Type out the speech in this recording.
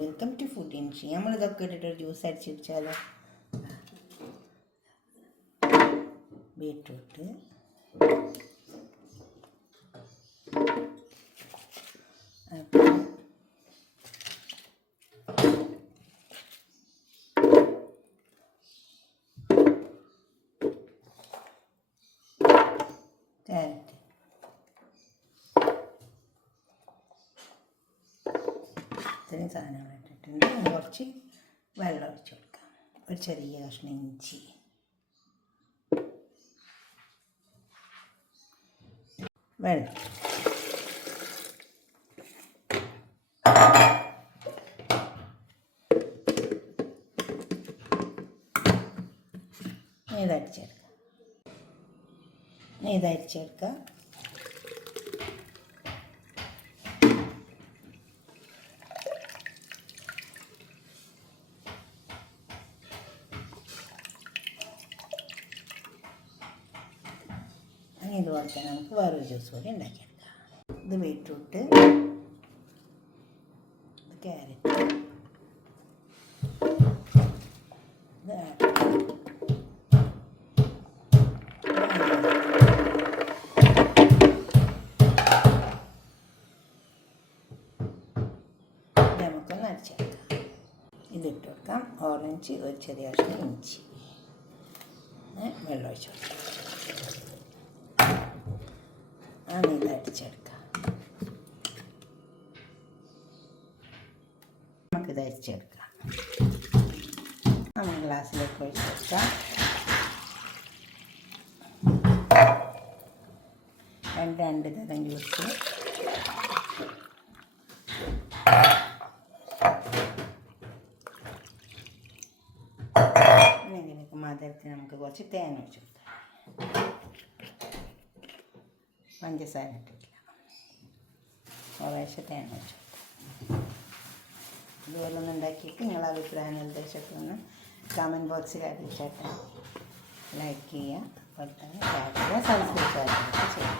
Welcome to food ഇൻഷി. നമ്മളിതൊക്കെ ഇട്ടിട്ടൊരു juice അടിച്ച് കുടിച്ചാലോ? Beetroot, carrot, ഇത്രയും സാധനങ്ങൾ ഇട്ടിട്ടുണ്ട്. കുറച്ച് വെള്ളം ഒഴിച്ച് കൊടുക്കാം. ഒരു ചെറിയ കഷ്ണം ഇഞ്ചി, വെള്ളം, ഇതരിച്ചെടുക്കുക. ഇതുപോലെ തന്നെ നമുക്ക് വേറൊരു ജ്യൂസ് കൂടി ഉണ്ടാക്കിയെടുക്കാം. ഇത് ബീട്രൂട്ട്, ഇത് ക്യാരറ്റ്, ഇത് നമുക്കൊന്ന് അടിച്ചെടുക്കാം. ഇതിട്ട് കൊടുക്കാം. ഓറഞ്ച്, ഒരു ചെറിയ കഷ്ണം ഇഞ്ചി, വെള്ളം ഒഴിച്ച് കൊടുക്കാം. ഇത് അടിച്ചെടുക്കാം. നമുക്കിത് അരിച്ചെടുക്കാം. നമ്മൾ ഗ്ലാസ്സിലേക്ക് ഒഴിച്ചെടുക്കാം. രണ്ട് തരം ജ്യൂസ്. ഇതിലേക്ക് മധുരത്തിന് നമുക്ക് കുറച്ച് തേൻ ഒഴിച്ചു കൊടുക്കാം. പഞ്ചസാര ഇട്ടിട്ടില്ല, കുറേശ്ശെ തേൻ വെച്ചു. ഇതുപോലെ ഒന്ന് ഉണ്ടാക്കിയിട്ട് നിങ്ങളുടെ അഭിപ്രായം നിർദ്ദേശമൊക്കെ ഒന്ന് കമൻറ്റ് ബോക്സിൽ അറിയിച്ചേക്കാം. ലൈക്ക് ചെയ്യുക, അതുപോലെ തന്നെ ഷെയർ ചെയ്യുക, സബ്സ്ക്രൈബ് ചെയ്യുക.